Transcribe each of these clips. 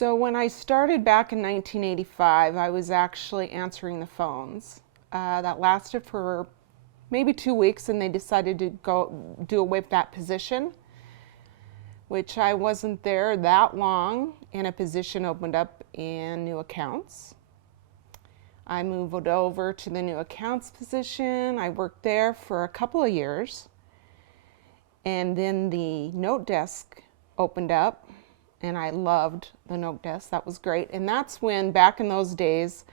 So when I started back in 1985, I was actually answering the phones. That lasted for maybe 2 weeks, and they decided to go do away with that position, which I wasn't there that long, and a position opened up in new accounts. I moved over to the new accounts position. I worked there for a couple of years, and then the note desk opened up, and I loved the note desk. That was great. And that's when, back in those days,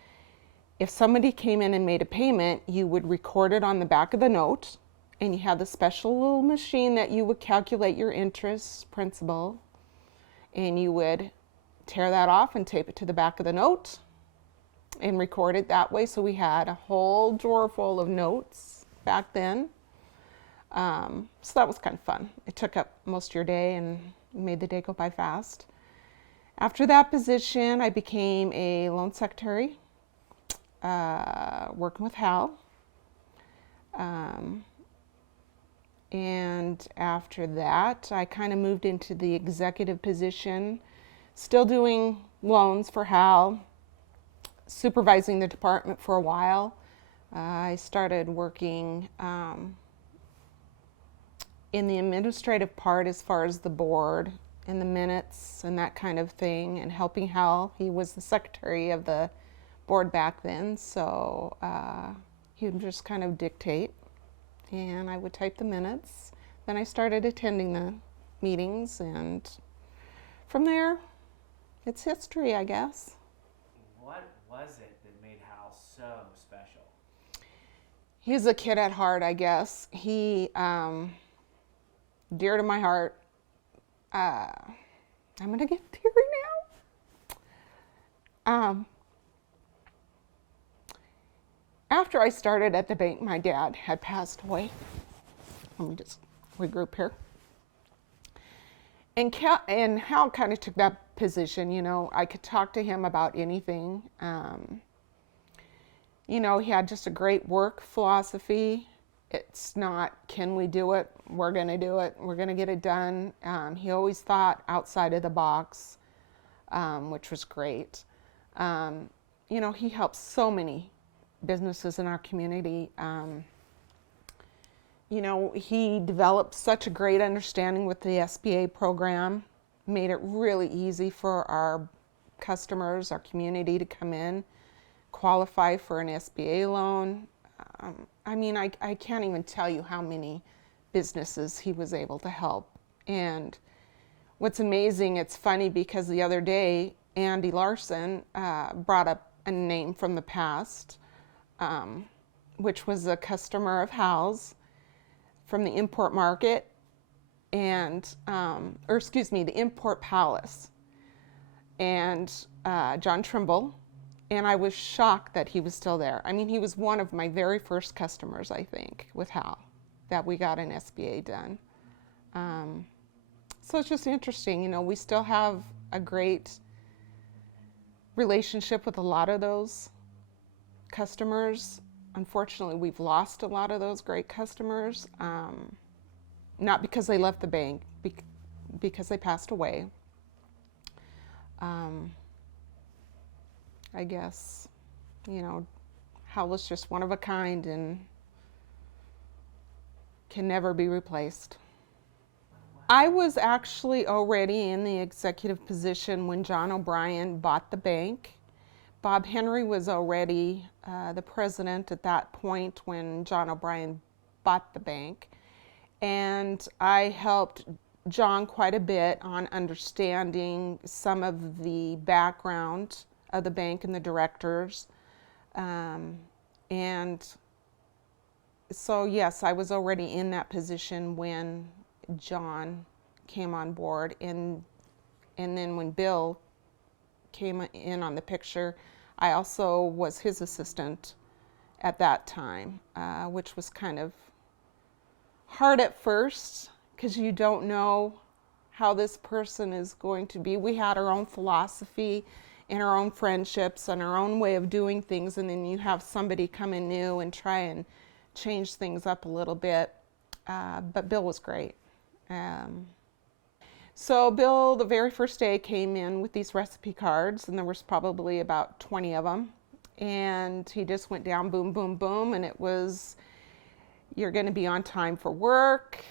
if somebody came in and made a payment, you would record it on the back of the note, and you had the special little machine that you would calculate your interest, principal, and you would tear that off and tape it to the back of the note and record it that way. So we had a whole drawer full of notes back then. So that was kind of fun. It took up most of your day and made the day go by fast. After that position, I became a loan secretary, working with Hal. And after that, I kind of moved into the executive position, still doing loans for Hal, supervising the department for a while. I started working in the administrative part as far as the board and the minutes and that kind of thing, and helping Hal. He was the secretary of the board back then, so he would just kind of dictate, and I would type the minutes. Then I started attending the meetings, and from there, it's history, I guess. What was it that made Hal so special? He's a kid at heart, I guess. He, dear to my heart. I'm gonna get teary now. After I started at the bank, my dad had passed away. Let me just regroup here. And Hal kind of took that position. You know, I could talk to him about anything. You know, he had just a great work philosophy. It's not, can we do it? We're going to do it. We're going to get it done. He always thought outside of the box, which was great. You know, he helps so many businesses in our community. You know, he developed such a great understanding with the SBA program, made it really easy for our customers, our community to come in, qualify for an SBA loan. I mean, I can't even tell you how many businesses he was able to help. And what's amazing, it's funny because the other day, Andy Larson brought up a name from the past, which was a customer of Hal's from the import market, and, the Import Palace, and John Trimble. And I was shocked that he was still there. I mean, he was one of my very first customers, I think, with Hal, that we got an SBA done. So it's just interesting, you know, we still have a great relationship with a lot of those customers. Unfortunately, we've lost a lot of those great customers, not because they left the bank, because they passed away. I guess, you know, Hal was just one of a kind and can never be replaced. I was actually already in the executive position when John O'Brien bought the bank. Bob Henry was already the president at that point when John O'Brien bought the bank. And I helped John quite a bit on understanding some of the background of the bank and the directors. And so yes, I was already in that position when John came on board, and then when Bill came in on the picture, I also was his assistant at that time, which was kind of hard at first because you don't know how this person is going to be. We had our own philosophy and our own friendships and our own way of doing things, and then you have somebody come in new and try and change things up a little bit. But Bill was great. So Bill, the very first day, came in with these recipe cards, and there was probably about 20 of them. And he just went down, boom, boom, boom, and it was, you're going to be on time for work.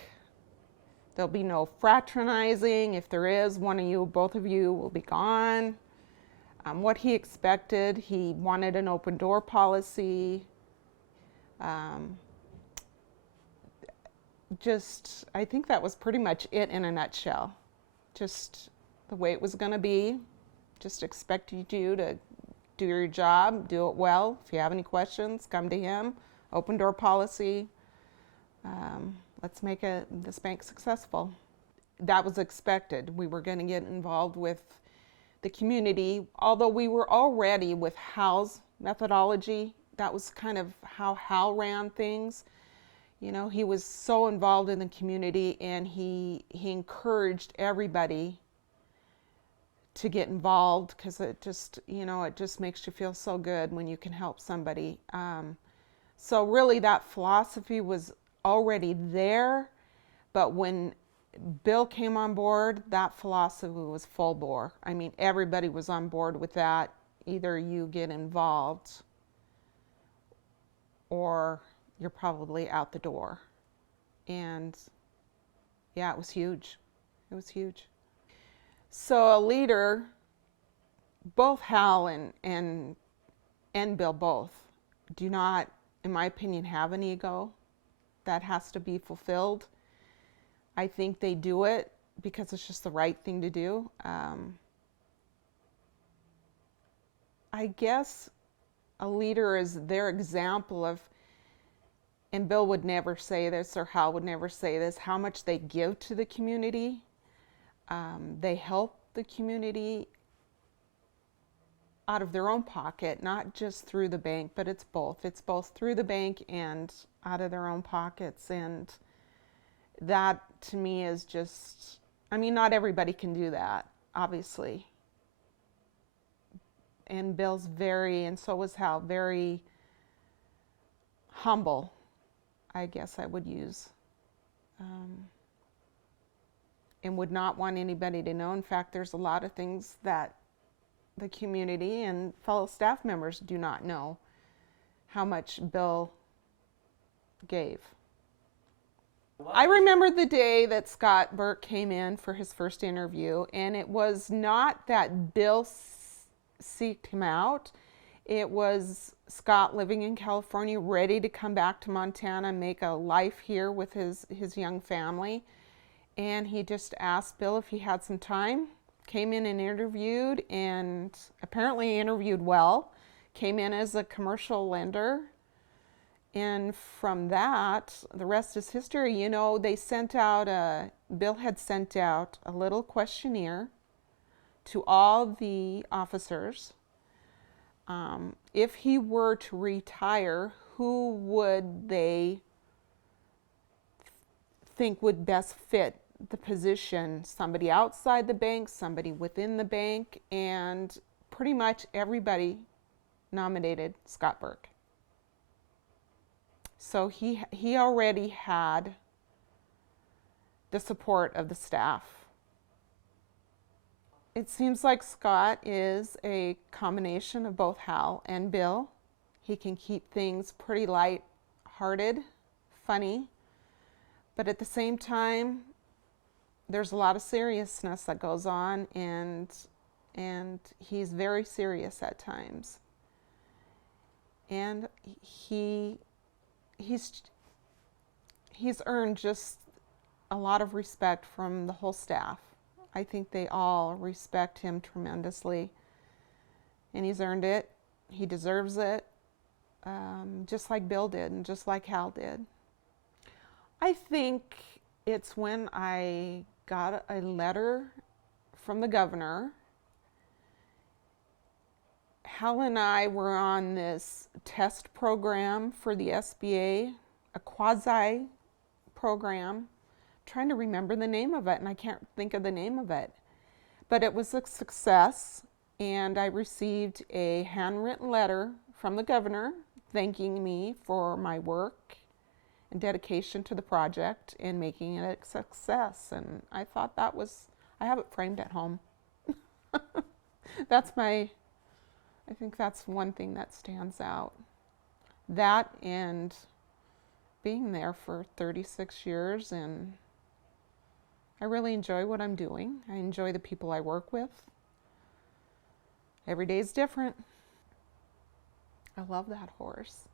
There'll be no fraternizing. If there is, one of you, both of you will be gone. What he expected, he wanted an open door policy. I think that was pretty much it in a nutshell. Just the way it was going to be. Just expected you to do your job, do it well. If you have any questions, come to him. Open door policy. Let's make this bank successful. That was expected. We were going to get involved with the community, although we were already with Hal's methodology. That was kind of how Hal ran things. You know, he was so involved in the community, and he encouraged everybody to get involved, because it just, it just makes you feel so good when you can help somebody. So really that philosophy was already there, but when Bill came on board, that philosophy was full bore. I mean, everybody was on board with that. Either you get involved or you're probably out the door. And yeah, it was huge. It was huge. So a leader, both Hal and Bill both do not, in my opinion, have an ego. That has to be fulfilled. I think they do it because it's just the right thing to do. I guess a leader is their example of, and Bill would never say this, or Hal would never say this, how much they give to the community. They help the community out of their own pocket, not just through the bank, but it's both. It's both through the bank and out of their own pockets. And that to me is just, I mean, not everybody can do that, obviously. And Bill's and so was Hal, very humble, I guess I would use. And would not want anybody to know. In fact, there's a lot of things that the community and fellow staff members do not know how much Bill gave. I remember the day that Scott Burke came in for his first interview, and it was not that Bill seeked him out. It was Scott living in California, ready to come back to Montana and make a life here with his young family. And he just asked Bill if he had some time, came in and interviewed, and apparently interviewed well, came in as a commercial lender. And from that, the rest is history. You know, Bill had sent out a little questionnaire to all the officers. If he were to retire, who would they think would best fit the position? Somebody outside the bank, somebody within the bank, and pretty much everybody nominated Scott Burke. So he already had the support of the staff. It seems like Scott is a combination of both Hal and Bill. He can keep things pretty light-hearted, funny, but at the same time, there's a lot of seriousness that goes on, and he's very serious at times. And he's earned just a lot of respect from the whole staff. I think they all respect him tremendously, and he's earned it. He deserves it, just like Bill did and just like Hal did. I think it's when I got a letter from the governor. Hal and I were on this test program for the SBA, a quasi program. I'm trying to remember the name of it, and I can't think of the name of it. But it was a success, and I received a handwritten letter from the governor thanking me for my work and dedication to the project and making it a success. And I thought that was I have it framed at home. I think that's one thing that stands out. That and being there for 36 years, and I really enjoy what I'm doing. I enjoy the people I work with. Every day is different. I love that horse.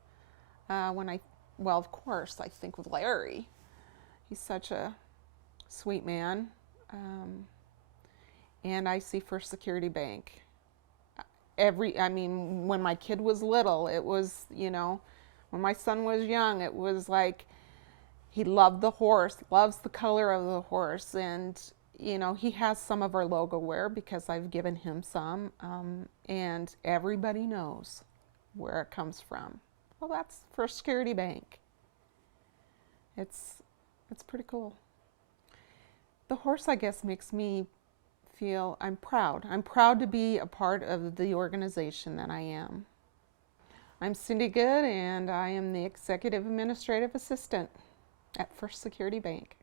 Well, of course, I think with Larry. He's such a sweet man. And I see First Security Bank. When my kid was little, it was, when my son was young, it was like he loved the horse, loves the color of the horse. And, he has some of our logo wear because I've given him some. And everybody knows where it comes from. Well, that's First Security Bank. It's pretty cool. The horse, I guess, makes me feel I'm proud. I'm proud to be a part of the organization that I am. I'm Cindy Good, and I am the Executive Administrative Assistant at First Security Bank.